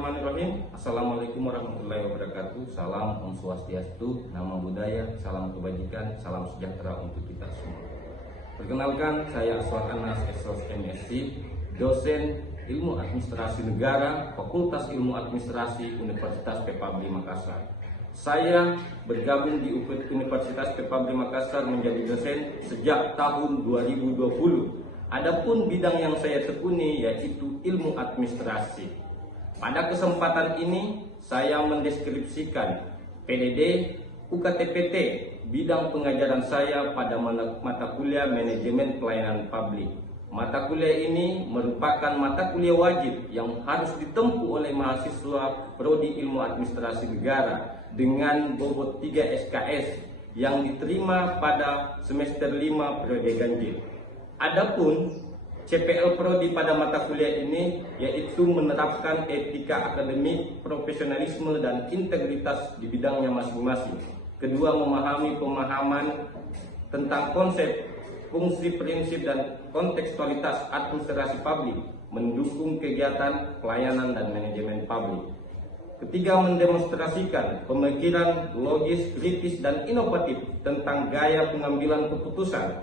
Bismillahirrahmanirrahim. Assalamualaikum warahmatullahi wabarakatuh. Salam Om Swastiastu, Namo Buddhaya, salam kebajikan, salam sejahtera untuk kita semua. Perkenalkan, saya Aswad Anas, SOS MSc, dosen Ilmu Administrasi Negara, Fakultas Ilmu Administrasi Universitas Pepabli Makassar. Saya bergabung di Universitas Pepabli Makassar menjadi dosen sejak tahun 2020. Adapun bidang yang saya tekuni yaitu ilmu administrasi. Pada kesempatan ini saya mendeskripsikan PDD UKTPT bidang pengajaran saya pada mata kuliah Manajemen Pelayanan Publik. Mata kuliah ini merupakan mata kuliah wajib yang harus ditempuh oleh mahasiswa Prodi Ilmu Administrasi Negara dengan bobot 3 SKS yang diterima pada semester 5 periode ganjil. Adapun CPL Prodi pada mata kuliah ini yaitu menerapkan etika akademik, profesionalisme dan integritas di bidangnya masing-masing. Kedua, memahami pemahaman tentang konsep, fungsi, prinsip dan kontekstualitas administrasi publik, mendukung kegiatan pelayanan dan manajemen publik. Ketiga, mendemonstrasikan pemikiran logis, kritis dan inovatif tentang gaya pengambilan keputusan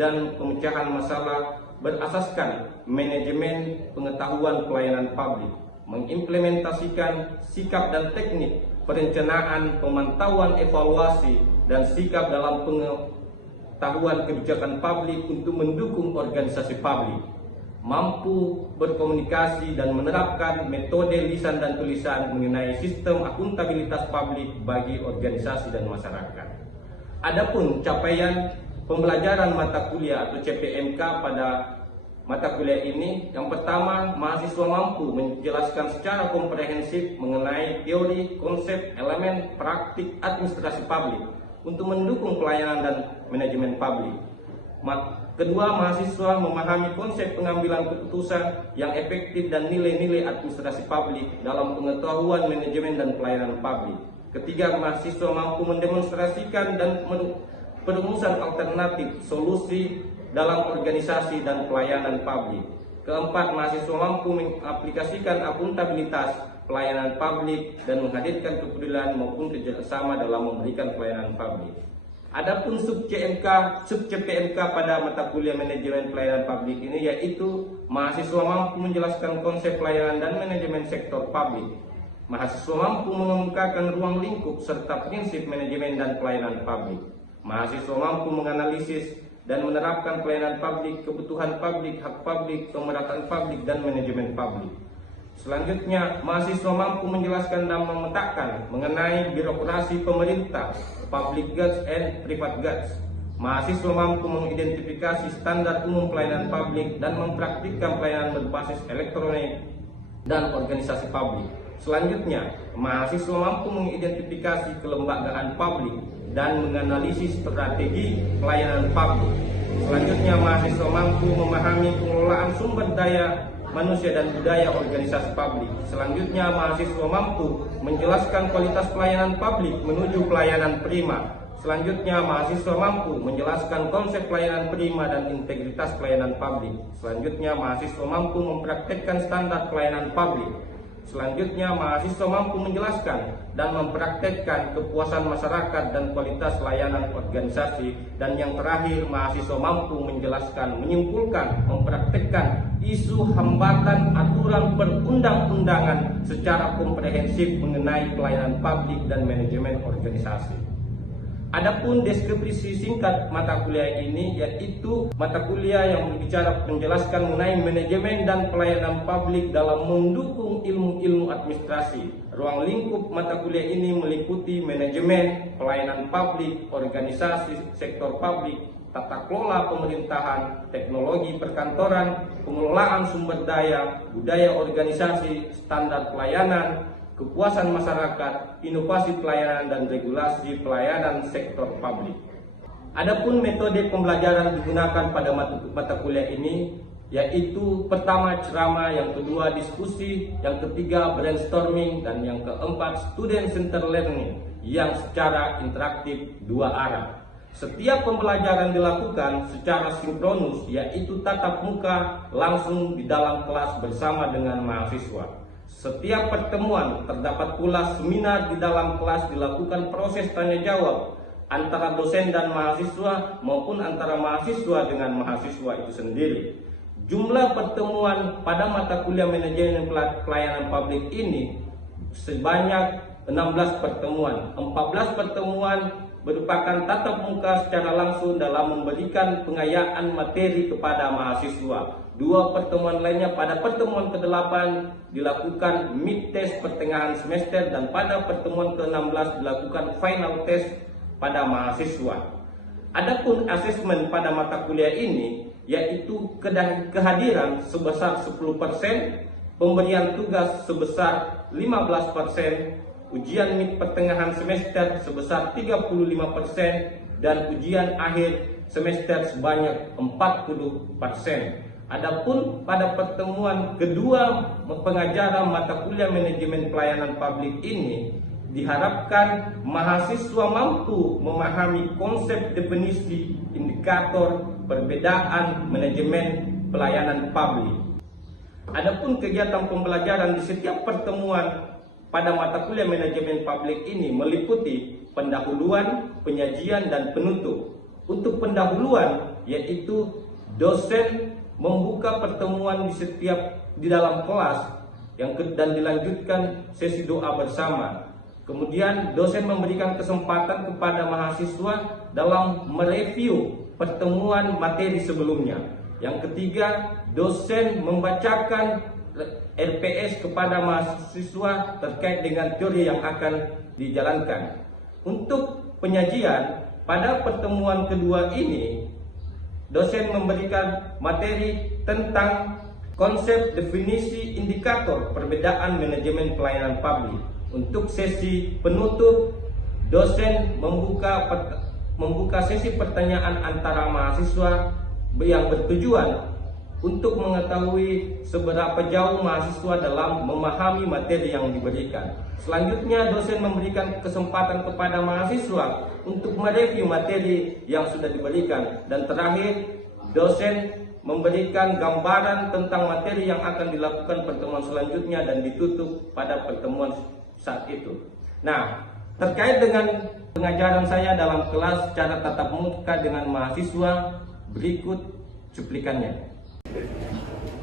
dan pemecahan masalah berasaskan manajemen pengetahuan pelayanan publik, mengimplementasikan sikap dan teknik perencanaan, pemantauan, evaluasi, dan sikap dalam pengetahuan kebijakan publik untuk mendukung organisasi publik, mampu berkomunikasi dan menerapkan metode lisan dan tulisan mengenai sistem akuntabilitas publik bagi organisasi dan masyarakat. Adapun capaian pembelajaran mata kuliah atau CPMK pada mata kuliah ini, yang pertama, mahasiswa mampu menjelaskan secara komprehensif mengenai teori, konsep, elemen, praktik administrasi publik untuk mendukung pelayanan dan manajemen publik. Kedua, mahasiswa memahami konsep pengambilan keputusan yang efektif dan nilai-nilai administrasi publik dalam pengetahuan manajemen dan pelayanan publik. Ketiga, mahasiswa mampu mendemonstrasikan dan perumusan alternatif solusi dalam organisasi dan pelayanan publik. Keempat, mahasiswa mampu mengaplikasikan akuntabilitas pelayanan publik dan menghadirkan kepedulian maupun kerjasama dalam memberikan pelayanan publik. Adapun sub CPMK pada mata kuliah manajemen pelayanan publik ini yaitu mahasiswa mampu menjelaskan konsep pelayanan dan manajemen sektor publik. Mahasiswa mampu mengemukakan ruang lingkup serta prinsip manajemen dan pelayanan publik. Mahasiswa mampu menganalisis dan menerapkan pelayanan publik, kebutuhan publik, hak publik, pemerataan publik, dan manajemen publik. Selanjutnya, mahasiswa mampu menjelaskan dan memetakan mengenai birokrasi pemerintah, public goods and private goods. Mahasiswa mampu mengidentifikasi standar umum pelayanan publik dan mempraktikkan pelayanan berbasis elektronik dan organisasi publik. Selanjutnya, mahasiswa mampu mengidentifikasi kelembagaan publik dan menganalisis strategi pelayanan publik. Selanjutnya, mahasiswa mampu memahami pengelolaan sumber daya manusia dan budaya organisasi publik. Selanjutnya, mahasiswa mampu menjelaskan kualitas pelayanan publik menuju pelayanan prima. Selanjutnya, mahasiswa mampu menjelaskan konsep pelayanan prima dan integritas pelayanan publik. Selanjutnya, mahasiswa mampu mempraktikkan standar pelayanan publik. Selanjutnya, mahasiswa mampu menjelaskan dan mempraktekkan kepuasan masyarakat dan kualitas layanan organisasi. Dan yang terakhir, mahasiswa mampu menjelaskan, menyimpulkan, mempraktekkan isu hambatan aturan perundang-undangan secara komprehensif mengenai pelayanan publik dan manajemen organisasi. Adapun deskripsi singkat mata kuliah ini yaitu mata kuliah yang berbicara menjelaskan mengenai manajemen dan pelayanan publik dalam mendukung ilmu-ilmu administrasi. Ruang lingkup mata kuliah ini meliputi manajemen, pelayanan publik, organisasi sektor publik, tata kelola pemerintahan, teknologi perkantoran, pengelolaan sumber daya, budaya organisasi, standar pelayanan, kepuasan masyarakat, inovasi pelayanan dan regulasi pelayanan sektor publik. Adapun metode pembelajaran digunakan pada mata kuliah ini yaitu pertama ceramah, yang kedua diskusi, yang ketiga brainstorming, dan yang keempat student center learning yang secara interaktif dua arah. Setiap pembelajaran dilakukan secara sinkronus yaitu tatap muka langsung di dalam kelas bersama dengan mahasiswa. Setiap pertemuan terdapat pula seminar di dalam kelas, dilakukan proses tanya jawab antara dosen dan mahasiswa maupun antara mahasiswa dengan mahasiswa itu sendiri. Jumlah pertemuan pada mata kuliah manajemen pelayanan publik ini sebanyak 16 pertemuan. 14 pertemuan merupakan tatap muka secara langsung dalam memberikan pengayaan materi kepada mahasiswa. 2 pertemuan lainnya pada pertemuan ke-8 dilakukan mid test pertengahan semester, dan pada pertemuan ke-16 dilakukan final test pada mahasiswa. Adapun asesmen pada mata kuliah ini yaitu kehadiran sebesar 10%, pemberian tugas sebesar 15%, ujian mid pertengahan semester sebesar 35%, dan ujian akhir semester sebanyak 40%. Adapun pada pertemuan kedua pengajaran mata kuliah manajemen pelayanan publik ini diharapkan mahasiswa mampu memahami konsep, definisi, indikator, perbedaan manajemen pelayanan publik. Adapun kegiatan pembelajaran di setiap pertemuan pada mata kuliah manajemen publik ini meliputi pendahuluan, penyajian, dan penutup. Untuk pendahuluan yaitu dosen membuka pertemuan di dalam kelas dan dilanjutkan sesi doa bersama. Kemudian dosen memberikan kesempatan kepada mahasiswa dalam mereview pertemuan materi sebelumnya. Yang ketiga, dosen membacakan LPS kepada mahasiswa terkait dengan teori yang akan dijalankan. Untuk penyajian pada pertemuan kedua ini, dosen memberikan materi tentang konsep, definisi, indikator, perbedaan manajemen pelayanan publik. Untuk sesi penutup, dosen membuka sesi pertanyaan antara mahasiswa yang bertujuan untuk mengetahui seberapa jauh mahasiswa dalam memahami materi yang diberikan. Selanjutnya, dosen memberikan kesempatan kepada mahasiswa untuk mereview materi yang sudah diberikan. Dan terakhir, dosen memberikan gambaran tentang materi yang akan dilakukan pertemuan selanjutnya dan ditutup pada pertemuan saat itu. Nah, terkait dengan pengajaran saya dalam kelas secara tatap muka dengan mahasiswa, berikut cuplikannya.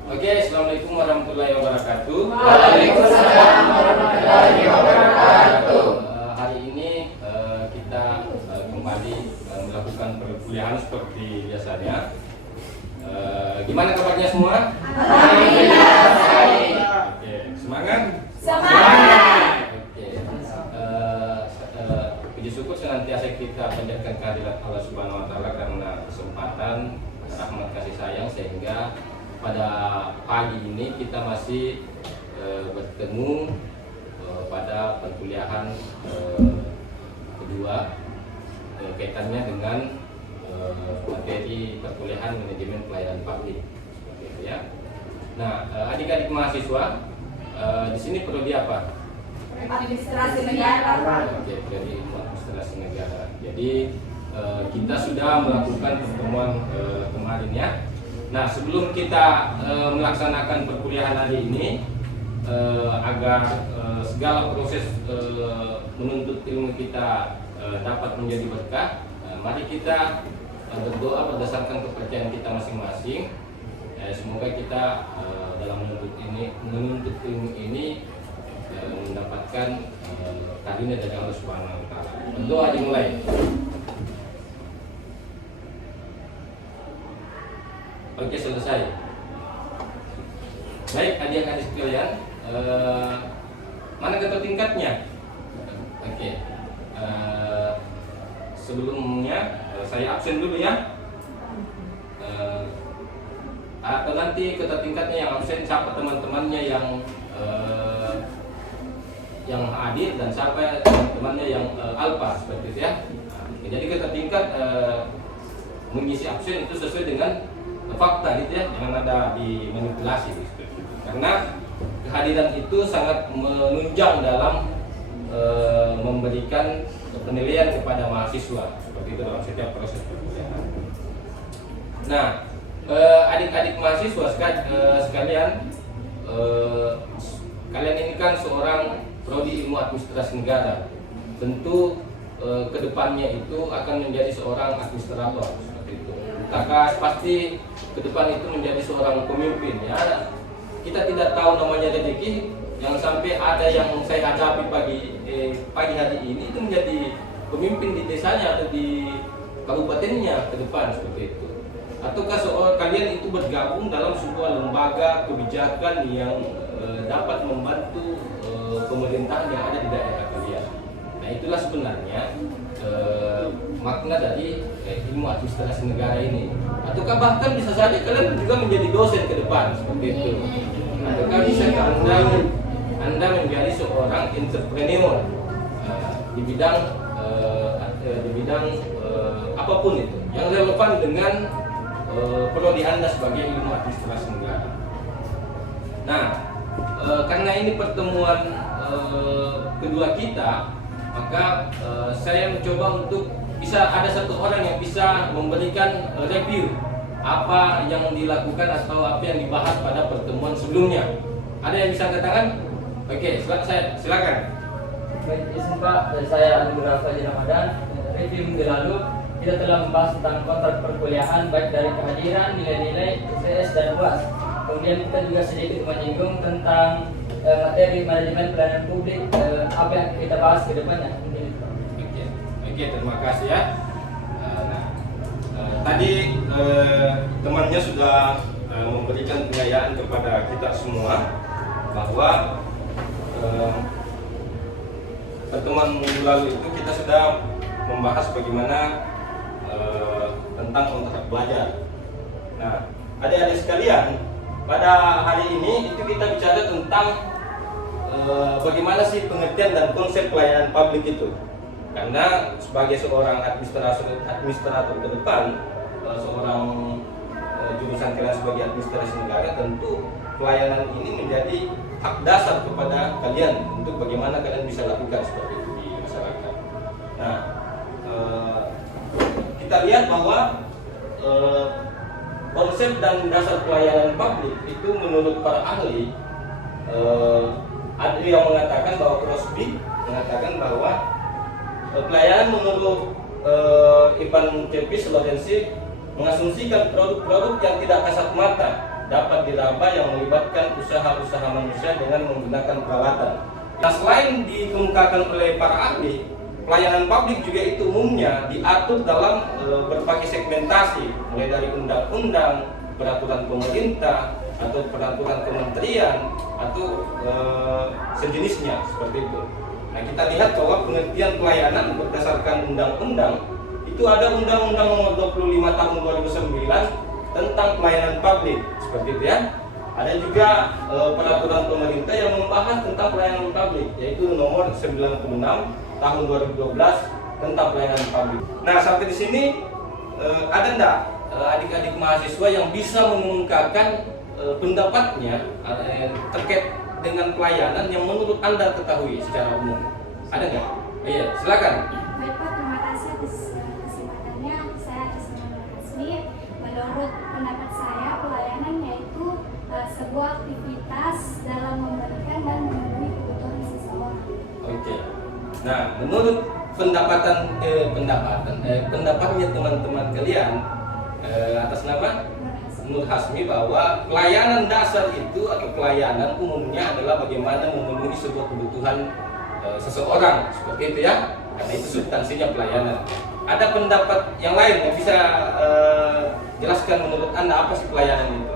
Oke, assalamualaikum warahmatullahi wabarakatuh. Waalaikumsalam warahmatullahi wabarakatuh. Hari ini kita kembali melakukan perkuliahan seperti biasanya. Gimana kabarnya semua? Alhamdulillah. Oke, semangat? Semangat. Oke. Puji syukur senantiasa kita panjatkan kehadirat Allah Subhanahu wa taala karena kesempatan, rahmat, kasih sayang, sehingga pada pagi ini kita masih bertemu pada perkuliahan kedua kaitannya dengan materi perkuliahan manajemen pelayanan publik, gitu ya. Nah, adik-adik mahasiswa di sini prodi apa? Administrasi negara. Oke, prodi administrasi negara. Jadi kita sudah melakukan pertemuan kemarin ya. Nah, sebelum kita melaksanakan perkuliahan hari ini, agar segala proses menuntut ilmu kita dapat menjadi berkah, mari kita berdoa berdasarkan kepercayaan kita masing-masing. Semoga kita dalam menuntut ilmu ini mendapatkan karunia dari Allah Subhanahu wa taala. Berdoa dimulai. Oke, selesai. Baik, adik-adik sekalian, mana ketua tingkatnya? Oke, sebelumnya saya absen dulu ya. Atau nanti ketua tingkatnya yang absen, siapa teman-temannya yang hadir dan siapa teman-temannya yang alfa, seperti itu ya. Jadi ketua tingkat mengisi absen itu sesuai dengan fakta gitu ya, jangan ada dimanipulasi gitu. Karena kehadiran itu sangat menunjang dalam memberikan penilaian kepada mahasiswa, seperti itu dalam setiap proses perkuliahan. Nah, adik-adik mahasiswa sekalian, kalian ini kan seorang prodi ilmu administrasi negara. Tentu kedepannya itu akan menjadi seorang administrator seperti itu. Maka pasti ke depan itu menjadi seorang pemimpin ya. Kita tidak tahu namanya rezeki, yang sampai ada yang saya hadapi pagi hari ini itu menjadi pemimpin di desanya atau di kabupatennya ke depan seperti itu. Ataukah kalian itu bergabung dalam sebuah lembaga kebijakan yang dapat membantu pemerintahan yang ada di daerah kalian. Nah itulah sebenarnya makna dari ilmu administrasi negara ini. Ataukah bahkan bisa saja kalian juga menjadi dosen ke depan seperti itu. Ataukah bisa anda menjadi seorang entrepreneur di bidang apapun itu yang relevan dengan prodi Anda sebagai ilmu administrasi negara. Nah, karena ini pertemuan kedua kita, maka saya mencoba untuk bisa ada satu orang yang bisa memberikan review apa yang dilakukan atau apa yang dibahas pada pertemuan sebelumnya. Ada yang bisa katakan? Oke, silakan. Baik, izin Pak, saya Anugrah Fajar Ramadan. Review minggu lalu kita telah membahas tentang kontrak perkuliahan baik dari kehadiran, nilai-nilai, UTS dan UAS. Kemudian kita juga sedikit menyinggung tentang materi manajemen pelayanan publik, apa yang kita bahas ke depannya. Oke, terima kasih ya. Tadi temannya sudah memberikan penyampaian kepada kita semua bahwa pertemuan minggu lalu itu kita sudah membahas bagaimana tentang kontrak belajar. Nah, adik-adik sekalian, pada hari ini itu kita bicara tentang bagaimana sih pengertian dan konsep pelayanan publik itu. Karena sebagai seorang administrator ke depan, seorang jurusan kalian sebagai administrasi negara, tentu pelayanan ini menjadi hak dasar kepada kalian untuk bagaimana kalian bisa lakukan seperti itu di masyarakat. Nah, kita lihat bahwa konsep dan dasar pelayanan publik itu menurut para ahli, ada yang mengatakan bahwa Crosby mengatakan bahwa pelayanan menurut Ivan Cepis Lorenzi mengasumsikan produk-produk yang tidak kasat mata dapat diraba yang melibatkan usaha-usaha manusia dengan menggunakan peralatan. Nah, selain dikemukakan oleh para ahli, pelayanan publik juga itu umumnya diatur dalam berbagai segmentasi, mulai dari undang-undang, peraturan pemerintah, atau peraturan kementerian, atau sejenisnya seperti itu. Nah, kita lihat bahwa pengertian pelayanan berdasarkan undang-undang itu ada Undang-Undang Nomor 25 Tahun 2009 tentang pelayanan publik seperti itu ya. Ada juga peraturan pemerintah yang membahas tentang pelayanan publik, yaitu Nomor 96 Tahun 2012 tentang pelayanan publik. Nah, sampai di sini ada enggak adik-adik mahasiswa yang bisa mengungkapkan pendapatnya terkait dengan pelayanan yang menurut Anda ketahui secara umum? Ada enggak? Iya, silakan. Baik Pak, terima kasih atas kesempatannya. Saya Ismail Hasmi. Menurut pendapat saya, pelayanan yaitu sebuah aktivitas dalam memberikan dan memenuhi kebutuhan seseorang. Oke. Nah, menurut pendapatnya teman-teman kalian atas nama Nur Hasmi, bahwa pelayanan dasar itu atau pelayanan umumnya adalah bagaimana memenuhi sebuah kebutuhan seseorang seperti itu ya, karena itu substansinya pelayanan. Ada pendapat yang lain yang bisa jelaskan menurut Anda apa sih pelayanan itu?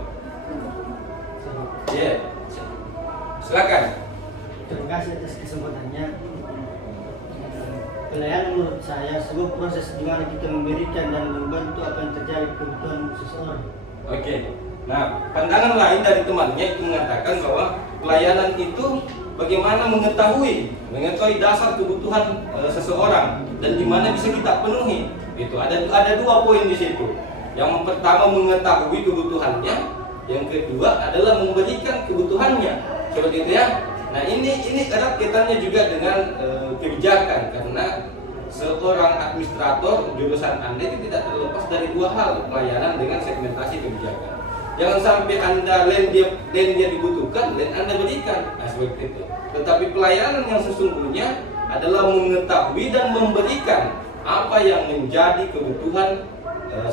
Ya, silakan. Terima kasih atas kesempatannya. Pelayanan menurut saya sebuah proses di mana kita memberikan dan membantu apa yang terjadi kebutuhan seseorang. Oke. Nah, pandangan lain dari temannya itu mengatakan bahwa pelayanan itu bagaimana mengetahui dasar kebutuhan seseorang dan di mana bisa kita penuhi. Itu ada dua poin di situ. Yang pertama mengetahui kebutuhannya, yang kedua adalah memberikan kebutuhannya. Seperti itu ya. Nah, ini erat kaitannya juga dengan kebijakan, karena seorang administrator jurusan Anda itu tidak terlepas dari dua hal, pelayanan dengan segmentasi kebijakan. Jangan sampai Anda land dia dibutuhkan, land Anda berikan. Nah, seperti itu. Tetapi pelayanan yang sesungguhnya adalah mengetahui dan memberikan apa yang menjadi kebutuhan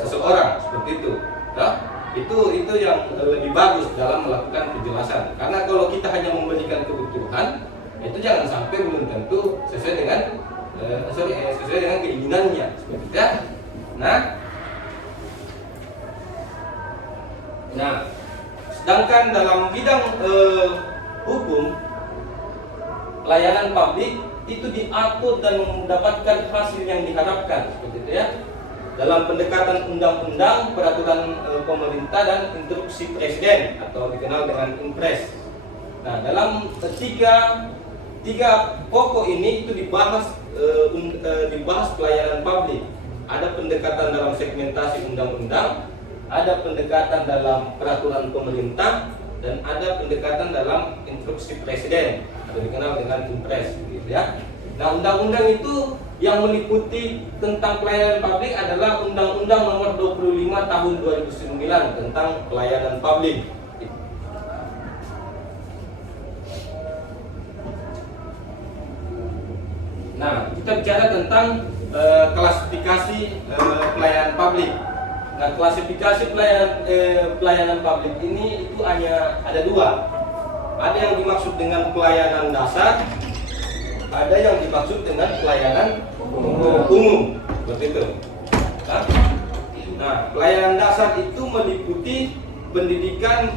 seseorang, seperti itu. Nah, itu yang lebih bagus dalam melakukan penjelasan. Karena kalau kita hanya memberikan kebutuhan, itu jangan sampai belum tentu sesuai dengan sesuai dengan keinginannya, seperti itu. Nah, sedangkan dalam bidang hukum, pelayanan publik itu diatur dan mendapatkan hasil yang diharapkan, seperti itu ya. Dalam pendekatan undang-undang, peraturan pemerintah dan instruksi presiden atau dikenal dengan Impres. Nah, dalam tiga pokok ini itu dibahas pelayanan publik. Ada pendekatan dalam segmentasi undang-undang, ada pendekatan dalam peraturan pemerintah, dan ada pendekatan dalam instruksi presiden atau dikenal dengan Impres, gitu ya. Nah, undang-undang itu yang meliputi tentang pelayanan publik adalah Undang-Undang Nomor 25 Tahun 2009 tentang pelayanan publik. Nah, kita bicara tentang klasifikasi pelayanan publik. Nah, klasifikasi pelayanan publik ini itu hanya ada dua. Ada yang dimaksud dengan pelayanan dasar, ada yang dimaksud dengan pelayanan umum, seperti itu. Nah, pelayanan dasar itu meliputi pendidikan.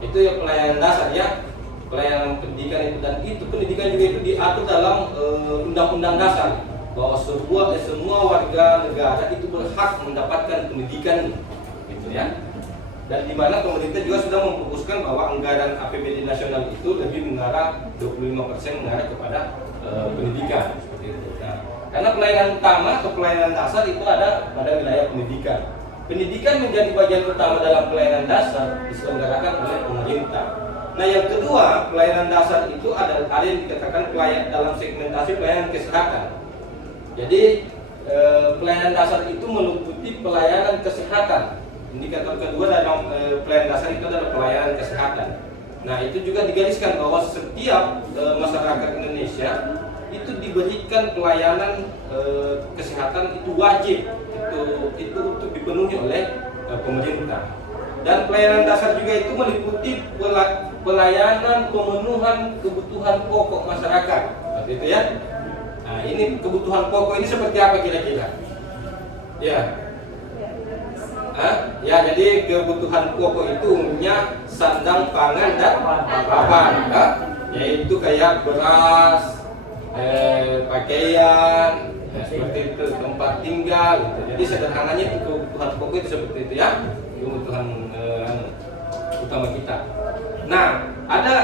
Itu ya pelayanan dasar ya. Pelayanan pendidikan itu, dan itu pendidikan juga itu diatur dalam undang-undang dasar bahwa semua warga negara itu berhak mendapatkan pendidikan, gitu ya. Dan di mana pemerintah juga sudah memfokuskan bahwa anggaran APBD nasional itu lebih mengarah 25% mengarah kepada pendidikan, seperti itu. Nah, karena pelayanan utama atau pelayanan dasar itu ada pada wilayah pendidikan. Pendidikan menjadi bagian utama dalam pelayanan dasar diselenggarakan oleh pemerintah. Nah, yang kedua, pelayanan dasar itu ada yang dikatakan dalam segmentasi pelayanan kesehatan. Jadi pelayanan dasar itu meliputi pelayanan kesehatan. Indikator kedua dalam pelayanan dasar itu adalah pelayanan kesehatan. Nah, itu juga digariskan bahwa setiap masyarakat Indonesia itu diberikan pelayanan kesehatan itu wajib, itu untuk dipenuhi oleh pemerintah. Dan pelayanan dasar juga itu meliputi pelayanan pemenuhan kebutuhan pokok masyarakat, seperti itu ya. Nah, ini kebutuhan pokok ini seperti apa kira-kira? Ya. Ya, jadi kebutuhan pokok itu umumnya sandang, pangan, dan papan, yaitu kayak beras, pakaian, seperti itu, tempat tinggal, gitu. Jadi sederhananya itu kebutuhan pokok itu seperti itu ya, kebutuhan utama kita. Nah, ada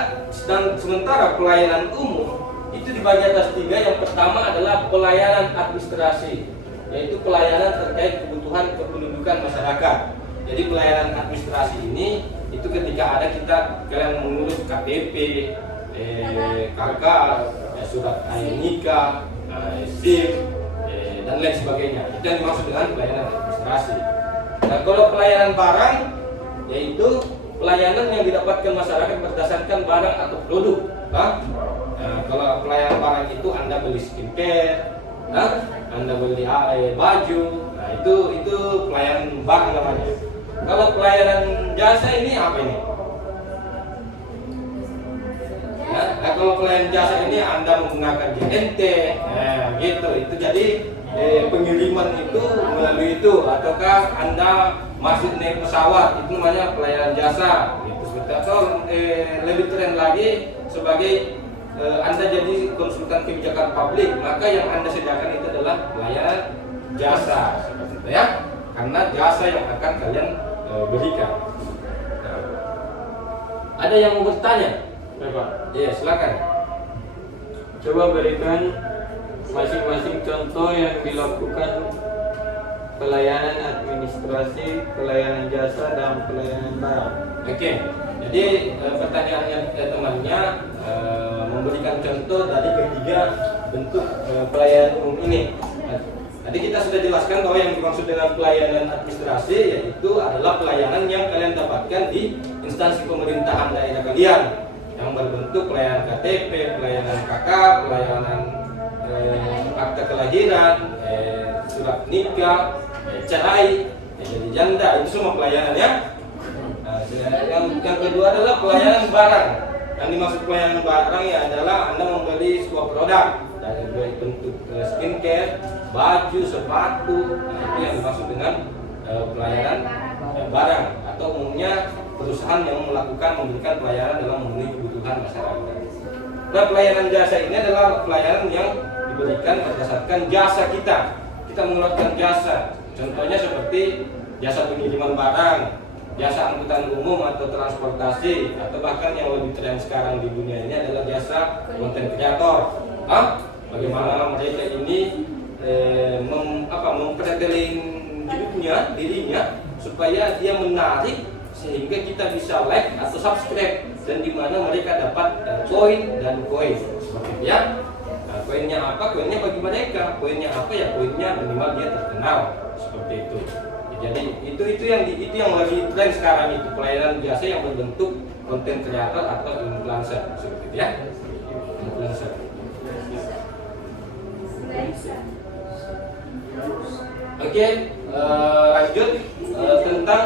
sementara pelayanan umum itu dibagi atas tiga. Yang pertama adalah pelayanan administrasi, yaitu pelayanan terkait kebutuhan kependudukan masyarakat. Jadi pelayanan administrasi ini itu ketika ada kalian mengurus KTP, KK, surat nikah, SIM, dan lain sebagainya. Itu yang dimaksud dengan pelayanan administrasi. Nah, kalau pelayanan barang, yaitu pelayanan yang didapatkan masyarakat berdasarkan barang atau produk. Nah, kalau pelayanan barang itu Anda beli skincare, Anda beli baju, nah itu pelayanan barang namanya. Kalau pelayanan jasa ini apa ini? Nah, kalau pelayanan jasa ini Anda menggunakan JNT, nah gitu. Itu jadi pengiriman itu melalui itu, ataukah Anda masuk naik pesawat, itu namanya pelayanan jasa. Itu seperti atau lebih keren lagi sebagai Anda jadi konsultan kebijakan publik, maka yang Anda sediakan itu adalah pelayanan jasa, seperti itu ya. Karena jasa yang akan kalian berikan. Nah, ada yang mau bertanya? Bapak, Iya, silakan. coba berikan masing-masing contoh yang dilakukan pelayanan administrasi, pelayanan jasa, dan pelayanan barang. Oke, jadi pertanyaannya temannya memberikan contoh dari ketiga bentuk pelayanan umum ini. Ada Tadi kita sudah jelaskan bahwa yang dimaksud dengan pelayanan administrasi yaitu adalah pelayanan yang kalian dapatkan di instansi pemerintahan daerah kalian, yang berbentuk pelayanan KTP, pelayanan KK, pelayanan akta kelahiran, surat nikah, cerai, jadi janda, itu semua pelayanan ya. Nah, yang kedua adalah pelayanan barang. Yang dimaksud pelayanan barang ya adalah Anda membeli sebuah produk dari bentuk skincare, baju, sepatu. Nah, itu yang dimaksud dengan pelayanan barang, atau umumnya perusahaan yang memberikan pelayanan dalam memenuhi kebutuhan masyarakat. Nah, pelayanan jasa ini adalah pelayanan yang diberikan berdasarkan jasa kita. Kita mengeluarkan jasa. Contohnya seperti jasa pengiriman barang, jasa angkutan umum atau transportasi, atau bahkan yang lebih tren sekarang di dunia ini adalah jasa content creator. Bagaimana mereka ini mempreteling dirinya supaya dia menarik sehingga kita bisa like atau subscribe, dan di mana mereka dapat koin dan koin seperti itu ya. Nah, koinnya apa? Koinnya bagi mereka. Koinnya apa ya? Koinnya minimal dia terkenal seperti itu. Jadi itu yang lagi tren sekarang, itu pelayanan jasa yang berbentuk content creator atau influencer seperti itu ya. Influencer. Oke, lanjut tentang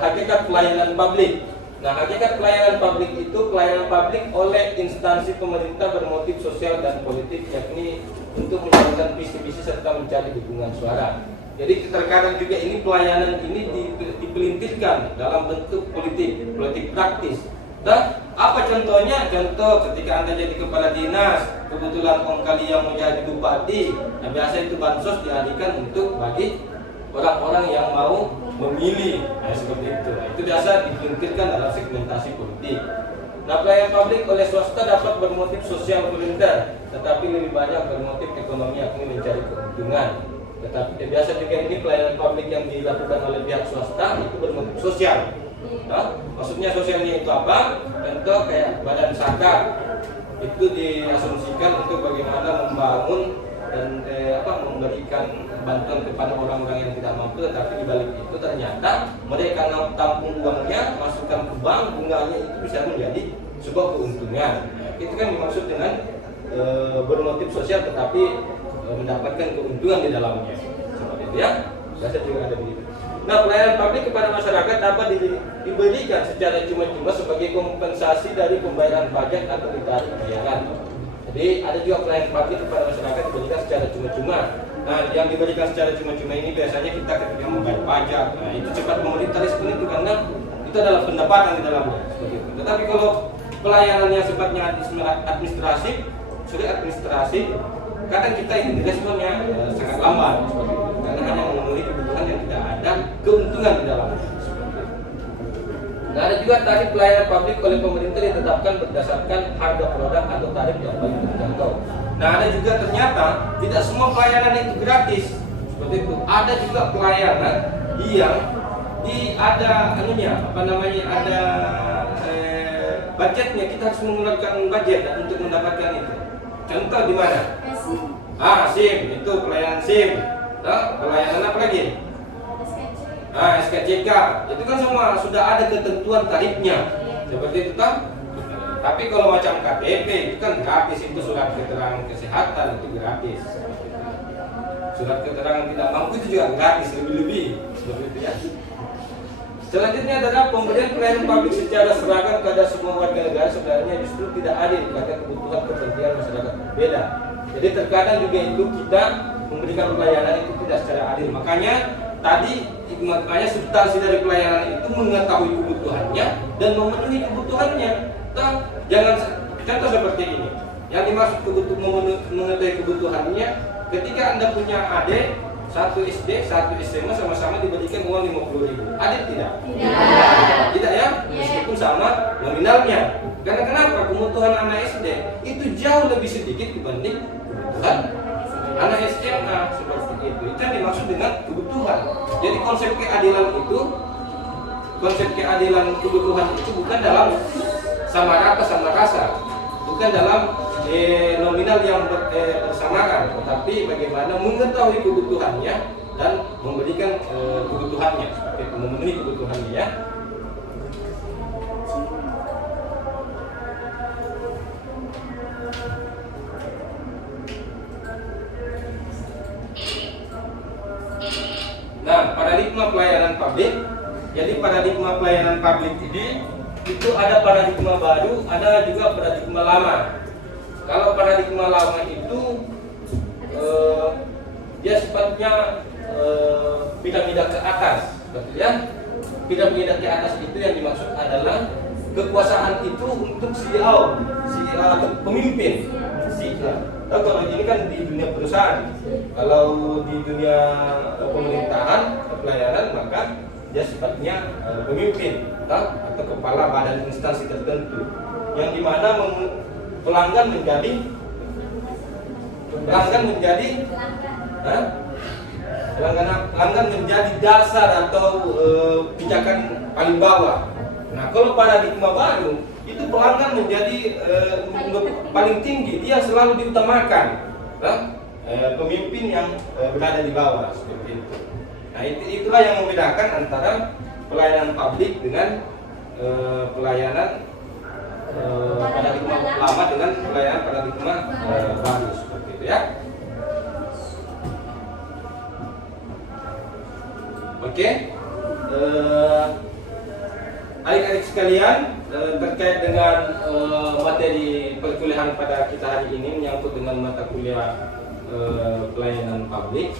hakikat pelayanan publik. Nah, hakikat pelayanan publik itu pelayanan publik oleh instansi pemerintah bermotif sosial dan politik, yakni untuk menjalankan visi-visi serta mencari dukungan suara. Jadi terkadang juga ini pelayanan ini dipelintirkan dalam bentuk politik praktis. Dan apa contohnya? Contoh ketika Anda jadi kepala dinas, kebetulan om kalian mau jadi bupati, nah biasa itu bansos dialihkan untuk bagi orang-orang yang mau memilih, nah, seperti itu. Itu biasa dipelintirkan dalam segmentasi politik. Nah, pelayanan publik oleh swasta dapat bermotif sosial volunteer, tetapi lebih banyak bermotif ekonomi, yakni mencari keuntungan. Tetapi biasa juga ini pelayanan publik yang dilakukan oleh pihak swasta itu bermotif sosial. Nah, maksudnya sosialnya itu apa? Contoh kayak badan zakat itu diasumsikan untuk bagaimana membangun dan memberikan bantuan kepada orang-orang yang tidak mampu, tetapi di balik itu ternyata mereka tampung uangnya, masukkan ke bank, bunganya itu bisa menjadi sebuah keuntungan. Nah, itu kan dimaksud dengan bermotif sosial tetapi mendapatkan keuntungan di dalamnya. Seperti itu ya. Biasa juga ada begitu. Nah, pelayanan publik kepada masyarakat dapat diberikan secara cuma-cuma sebagai kompensasi dari pembayaran pajak atau ditarik bayaran. Jadi ada juga pelayanan publik kepada masyarakat diberikan secara cuma-cuma. Nah, yang diberikan secara cuma-cuma ini biasanya kita ketika membayar pajak. Nah, itu cepat pemerintah respon itu karena itu adalah pendapatan di dalamnya. Seperti itu. Tetapi kalau pelayanan yang sifatnya administratif, kadang kita ini responnya sangat lambat, seperti itu. Karena hanya memenuhi kebutuhan yang tidak ada keuntungan di dalamnya. Nah, ada juga tarif pelayanan publik oleh pemerintah ditetapkan berdasarkan harga produk atau tarif yang paling terjangkau. Nah, ada juga ternyata tidak semua pelayanan itu gratis. Seperti itu. Ada juga pelayanan yang ada budgetnya, kita harus mengeluarkan budget untuk mendapatkan itu. Contoh di mana? SIM, itu pelayanan SIM. Nah, pelayanan apa lagi? SKCK, itu kan semua sudah ada ketentuan tarifnya, seperti itu kan. Tapi kalau macam KTP itu kan gratis, itu surat keterangan kesehatan itu gratis. Surat keterangan tidak mampu itu juga gratis, lebih-lebih, seperti itu ya. Selanjutnya adalah pemberian pelayanan publik secara seragam kepada semua warga negara sebenarnya justru tidak adil karena kebutuhan kepentingan masyarakat berbeda. Jadi terkadang juga itu kita memberikan pelayanan itu tidak secara adil. Makanya substansi dari pelayanan itu mengetahui kebutuhannya dan memenuhi kebutuhannya. Jangan contoh seperti ini. Yang dimaksud mengetahui kebutuhannya, ketika Anda punya adik, satu SD, satu SMA sama-sama diberikan uang 50.000. Adil tidak? Tidak ya? Meskipun sama nominalnya. Karena kenapa? Kebutuhan anak SD itu jauh lebih sedikit dibanding kebutuhan anak SMA, seperti itu. Itu yang dimaksud dengan kebutuhan. Jadi konsep keadilan kebutuhan itu bukan dalam sama rata sama rasa, bukan dalam nominal yang bersamaan, tetapi bagaimana mengetahui kebutuhannya dan memberikan kebutuhannya, seperti itu, memenuhi kebutuhannya ya. Nah, paradigma pelayanan publik. Jadi paradigma pelayanan publik ini itu ada paradigma baru, ada juga paradigma lama. Kalau paradigma lama itu dia sifatnya piramida ke atas, betul ya? Piramida ke atas itu yang dimaksud adalah kekuasaan itu untuk CEO, pemimpin. Kalau ini kan di dunia perusahaan, kalau di dunia pemerintahan, pelayanan, maka dia sifatnya pemimpin atau kepala badan instansi tertentu, yang dimana pelanggan menjadi pelanggan menjadi dasar atau pijakan paling bawah. Nah, kalau paradigma baru itu pelanggan menjadi paling tinggi, dia selalu diutamakan, pemimpin yang berada di bawah, seperti itu. Nah, itulah yang membedakan antara pelayanan publik dengan pelayanan paradigma lama dengan pelayanan paradigma baru, seperti itu ya. Oke, adik-adik sekalian, terkait dengan materi perkuliahan pada kita hari ini menyangkut dengan mata kuliah pelayanan publik,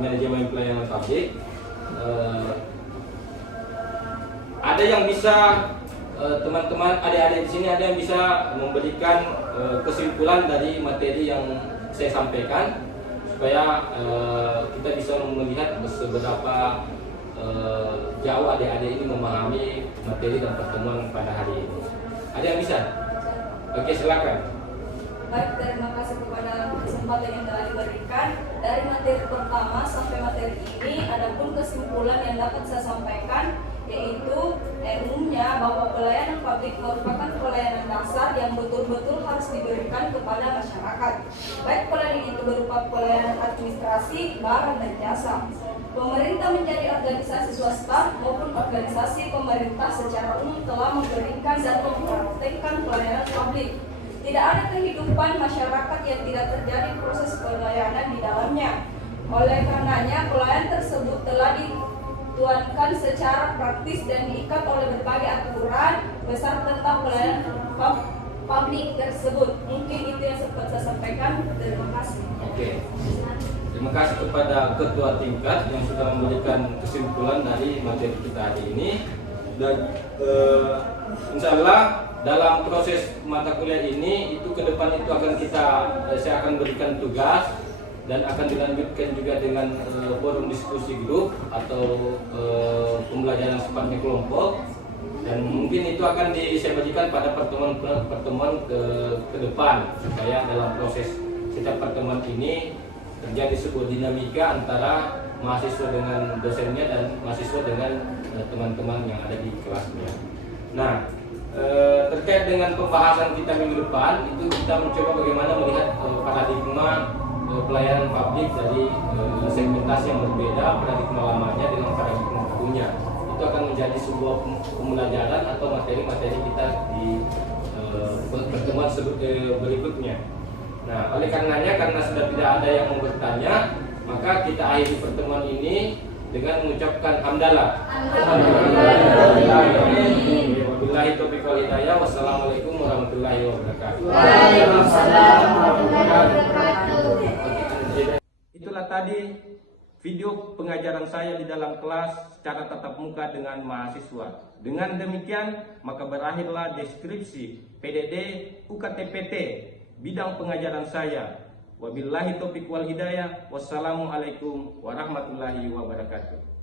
manajemen pelayanan publik. Ada yang bisa teman-teman, adik-adik di sini ada yang bisa memberikan kesimpulan dari materi yang saya sampaikan, supaya kita bisa melihat seberapa jauh adik-adik ini memahami materi dan pertemuan pada hari ini. Ada yang bisa? Oke, silakan. Baik, terima kasih kepada kesempatan yang telah diberikan. Dari materi pertama sampai materi ini, adapun kesimpulan yang dapat saya sampaikan, yaitu umumnya bahwa pelayanan publik merupakan pelayanan dasar yang betul-betul harus diberikan kepada masyarakat. Baik pelayanan itu berupa pelayanan administrasi, barang dan jasa. Pemerintah menjadi organisasi swasta maupun organisasi pemerintah secara umum telah memberikan dan mempraktikkan pelayanan publik. Tidak ada kehidupan masyarakat yang tidak terjadi proses pelayanan di dalamnya. Oleh karenanya, pelayanan tersebut telah dituangkan secara praktis dan diikat oleh berbagai aturan besar tentang pelayanan publik tersebut. Mungkin itu yang sempat saya sampaikan. Terima kasih. Oke. Terima kasih kepada ketua tingkat yang sudah memberikan kesimpulan dari materi kita hari ini. Dan insya Allah dalam proses mata kuliah ini itu ke depan itu akan saya akan berikan tugas dan akan dilanjutkan juga dengan forum diskusi grup atau pembelajaran sifatnya kelompok, dan mungkin itu akan saya bagikan pada pertemuan ke depan, supaya dalam proses setiap pertemuan ini terjadi sebuah dinamika antara mahasiswa dengan dosennya dan mahasiswa dengan teman-teman yang ada di kelasnya. Nah, terkait dengan pembahasan kita minggu depan, itu kita mencoba bagaimana melihat paradigma pelayanan publik dari segmentasi yang berbeda, paradigma lamanya dengan paradigma barunya. Itu akan menjadi sebuah pembelajaran atau materi-materi kita di pertemuan berikutnya. Nah, oleh karenanya, karena sudah tidak ada yang mau bertanya, maka kita akhiri pertemuan ini dengan mengucapkan hamdalah. Wabillahi taufiq wal hidayah. Wassalamualaikum warahmatullahi wabarakatuh. Waalaikumsalam warahmatullahi wabarakatuh. Itulah tadi video pengajaran saya di dalam kelas secara tatap muka dengan mahasiswa. Dengan demikian, maka berakhirlah deskripsi PDD UKTPT bidang pengajaran saya. Wabillahi taufiq wal hidayah. Wassalamualaikum warahmatullahi wabarakatuh.